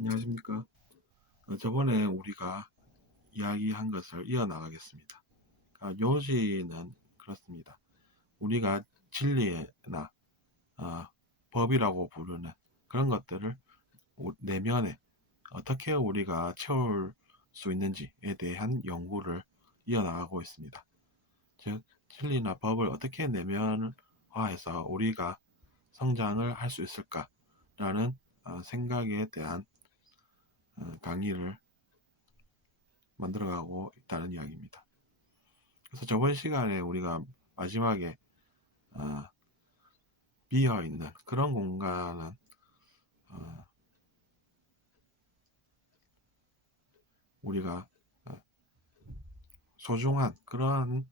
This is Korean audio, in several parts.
안녕하십니까. 저번에 우리가 이야기한 것을 이어나가겠습니다. 요지는 그렇습니다. 우리가 진리나 어, 법이라고 부르는 그런 것들을 내면에 어떻게 우리가 채울 수 있는지에 대한 연구를 이어나가고 있습니다. 즉, 진리나 법을 어떻게 내면화해서 우리가 성장을 할 수 있을까라는 생각에 대한 강의를 만들어가고 있다는 이야기입니다. 그래서 저번 시간에 우리가 마지막에 어, 비어있는 그런 공간은 어, 우리가 소중한 그러한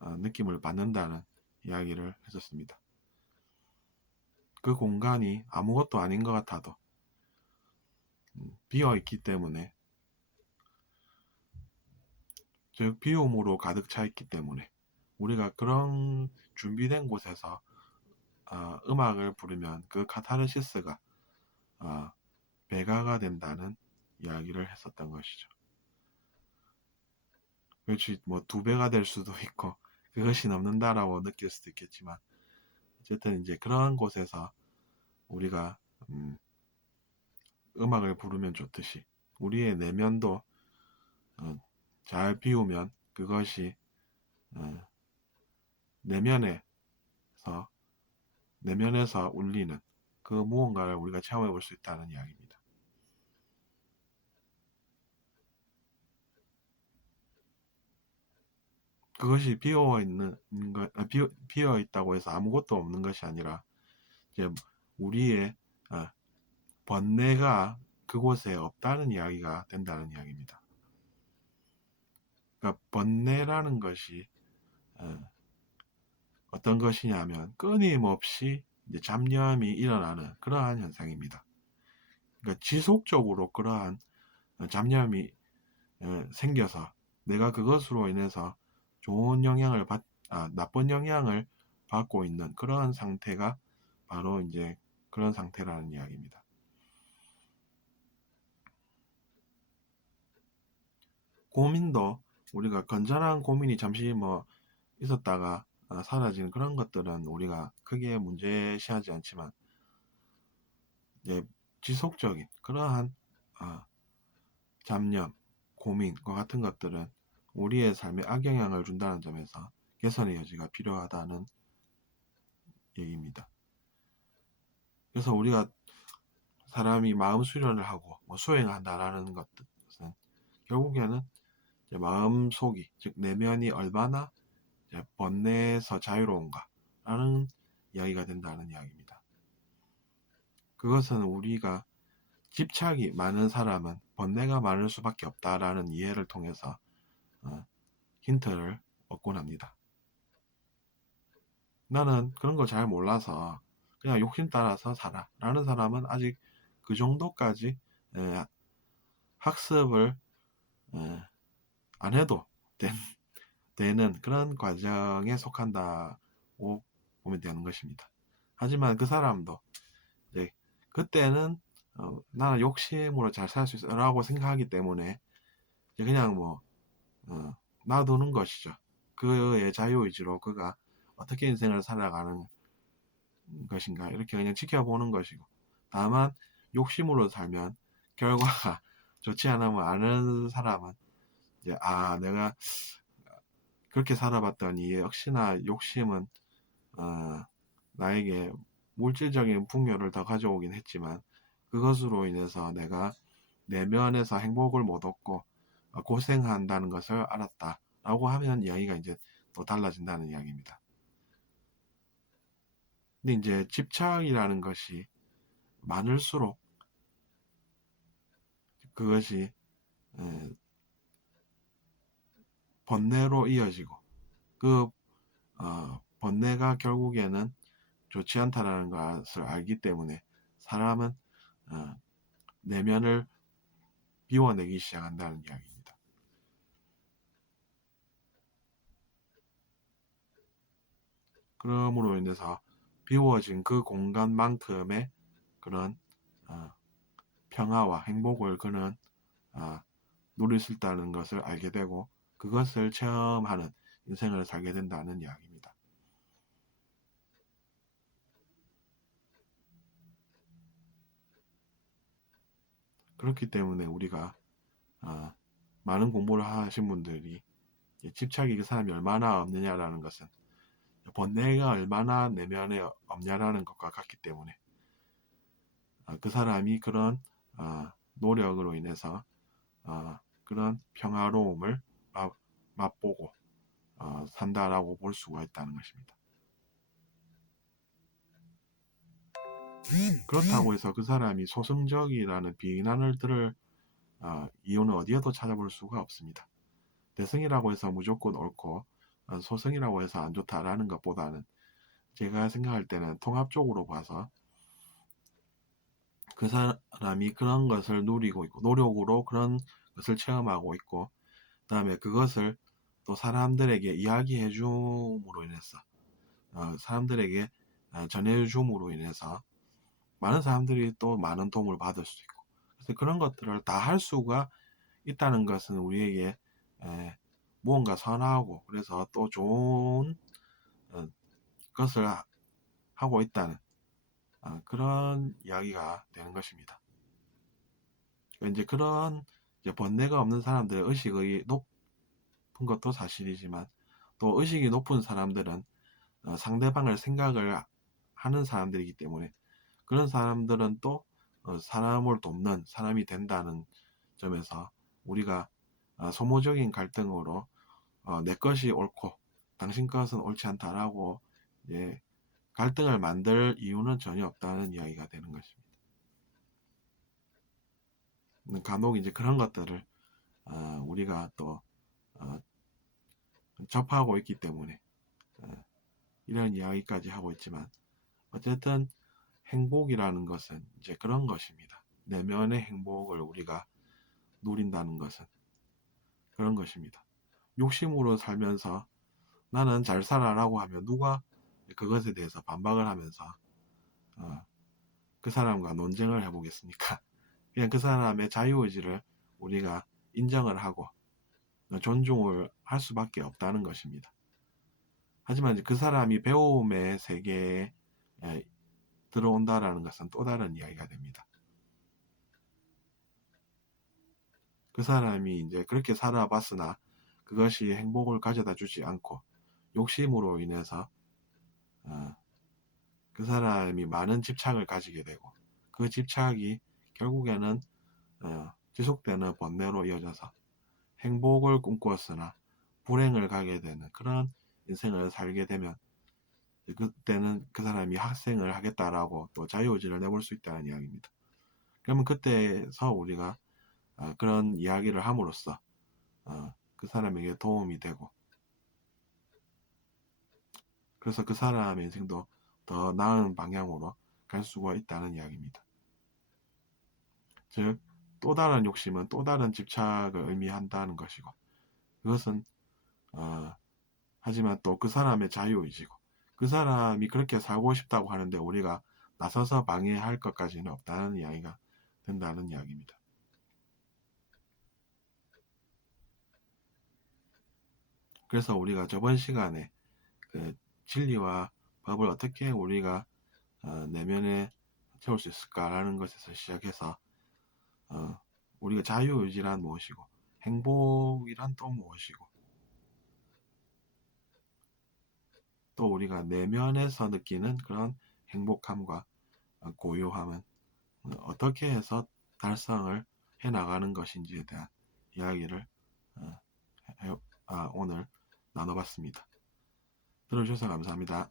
느낌을 받는다는 이야기를 했었습니다. 그 공간이 아무것도 아닌 것 같아도 비어있기 때문에, 즉 비움으로 가득 차 있기 때문에 우리가 그런 준비된 곳에서 음악을 부르면 그 카타르시스가 배가가 된다는 이야기를 했었던 것이죠. 그렇지, 뭐 두 배가 될 수도 있고 그것이 넘는다라고 느낄 수도 있겠지만, 어쨌든 이제 그러한 곳에서 우리가 음악을 부르면 좋듯이 우리의 내면도 어, 잘 비우면 그것이 어, 내면에서 내면에서 울리는 그 무언가를 우리가 체험해 볼 수 있다는 이야기입니다. 그것이 비어 있다고 해서 아무것도 없는 것이 아니라, 이제 우리의 번뇌가 그곳에 없다는 이야기가 된다는 이야기입니다. 그러니까 번뇌라는 것이 어떤 것이냐면 끊임없이 이제 잡념이 일어나는 그러한 현상입니다. 그러니까 지속적으로 그러한 잡념이 생겨서 내가 그것으로 인해서 좋은 영향을 나쁜 영향을 받고 있는 그러한 상태가 바로 이제 그런 상태라는 이야기입니다. 고민도 우리가 건전한 고민이 잠시 뭐 있었다가 사라지는 그런 것들은 우리가 크게 문제시하지 않지만, 이제 지속적인 그러한 잡념, 고민과 같은 것들은 우리의 삶에 악영향을 준다는 점에서 개선의 여지가 필요하다는 얘기입니다. 그래서 우리가 사람이 마음 수련을 하고 뭐 수행을 한다라는 것은 결국에는 이제 마음속이, 즉 내면이 얼마나 이제 번뇌에서 자유로운가라는 이야기가 된다는 이야기입니다. 그것은 우리가 집착이 많은 사람은 번뇌가 많을 수밖에 없다라는 이해를 통해서 힌트를 얻곤 합니다. 나는 그런 거 잘 몰라서 그냥 욕심 따라서 살아 라는 사람은 아직 그 정도까지 학습을 안 해도 되는 그런 과정에 속한다고 보면 되는 것입니다. 하지만 그 사람도 이제 그때는 나는 욕심으로 잘 살 수 있어 라고 생각하기 때문에 이제 그냥 뭐 놔두는 것이죠. 그의 자유의지로 그가 어떻게 인생을 살아가는 것인가 이렇게 그냥 지켜보는 것이고, 다만 욕심으로 살면 결과가 좋지 않으면 아는 사람은 이제 내가 그렇게 살아봤더니 역시나 욕심은 나에게 물질적인 풍요를 더 가져오긴 했지만 그것으로 인해서 내가 내면에서 행복을 못 얻고 고생한다는 것을 알았다 라고 하면 이야기가 이제 또 달라진다는 이야기입니다. 근데 이제 집착이라는 것이 많을수록 그것이 번뇌로 이어지고, 그 번뇌가 결국에는 좋지 않다라는 것을 알기 때문에 사람은 내면을 비워내기 시작한다는 이야기입니다. 그러므로 인해서 비워진 그 공간만큼의 그런 평화와 행복을 그는 누릴 수 있다는 것을 알게 되고 그것을 체험하는 인생을 살게 된다는 이야기입니다. 그렇기 때문에 우리가 많은 공부를 하신 분들이 집착이 그 사람이 얼마나 없느냐라는 것은 번뇌가 얼마나 내면에 없냐라는 것과 같기 때문에 그 사람이 그런 노력으로 인해서 그런 평화로움을 맛보고 산다라고 볼 수가 있다는 것입니다. 그렇다고 해서 그 사람이 소승적이라는 비난을 들을 이유는 어디에도 찾아볼 수가 없습니다. 대승이라고 해서 무조건 옳고 소승이라고 해서 안 좋다라는 것보다는 제가 생각할 때는 통합적으로 봐서 그 사람이 그런 것을 누리고 있고 노력으로 그런 것을 체험하고 있고 그다음에 그것을 또 사람들에게 이야기해 줌으로 인해서 사람들에게 전해 줌으로 인해서 많은 사람들이 또 많은 도움을 받을 수 있고 그래서 그런 것들을 다 할 수가 있다는 것은 우리에게 무언가 선하고 그래서 또 좋은 것을 하고 있다는 그런 이야기가 되는 것입니다. 이제 그런 번뇌가 없는 사람들의 의식이 높은 것도 사실이지만 또 의식이 높은 사람들은 상대방을 생각을 하는 사람들이기 때문에 그런 사람들은 또 사람을 돕는 사람이 된다는 점에서 우리가 소모적인 갈등으로 내 것이 옳고 당신 것은 옳지 않다라고 갈등을 만들 이유는 전혀 없다는 이야기가 되는 것입니다. 간혹 이제 그런 것들을 우리가 또 접하고 있기 때문에 이런 이야기까지 하고 있지만 어쨌든 행복이라는 것은 이제 그런 것입니다. 내면의 행복을 우리가 누린다는 것은 그런 것입니다. 욕심으로 살면서 나는 잘 살아라고 하면 누가 그것에 대해서 반박을 하면서 그 사람과 논쟁을 해보겠습니까? 그냥 그 사람의 자유의지를 우리가 인정을 하고 존중을 할 수밖에 없다는 것입니다. 하지만 그 사람이 배움의 세계에 들어온다라는 것은 또 다른 이야기가 됩니다. 그 사람이 이제 그렇게 살아봤으나 그것이 행복을 가져다 주지 않고 욕심으로 인해서 그 사람이 많은 집착을 가지게 되고 그 집착이 결국에는 지속되는 번뇌로 이어져서 행복을 꿈꾸었으나 불행을 가게 되는 그런 인생을 살게 되면 그때는 그 사람이 학생을 하겠다라고 또 자유의지를 내볼 수 있다는 이야기입니다. 그러면 그때서 우리가 그런 이야기를 함으로써 그 사람에게 도움이 되고 그래서 그 사람의 인생도 더 나은 방향으로 갈 수가 있다는 이야기입니다. 즉, 또 다른 욕심은 또 다른 집착을 의미한다는 것이고 그것은 하지만 또 그 사람의 자유의지고 그 사람이 그렇게 살고 싶다고 하는데 우리가 나서서 방해할 것까지는 없다는 이야기가 된다는 이야기입니다. 그래서 우리가 저번 시간에 그 진리와 법을 어떻게 우리가 내면에 채울 수 있을까라는 것에서 시작해서 우리가 자유의지란 무엇이고 행복이란 또 무엇이고 또 우리가 내면에서 느끼는 그런 행복함과 고요함은 어떻게 해서 달성을 해나가는 것인지에 대한 이야기를 오늘 나눠봤습니다. 들어주셔서 감사합니다.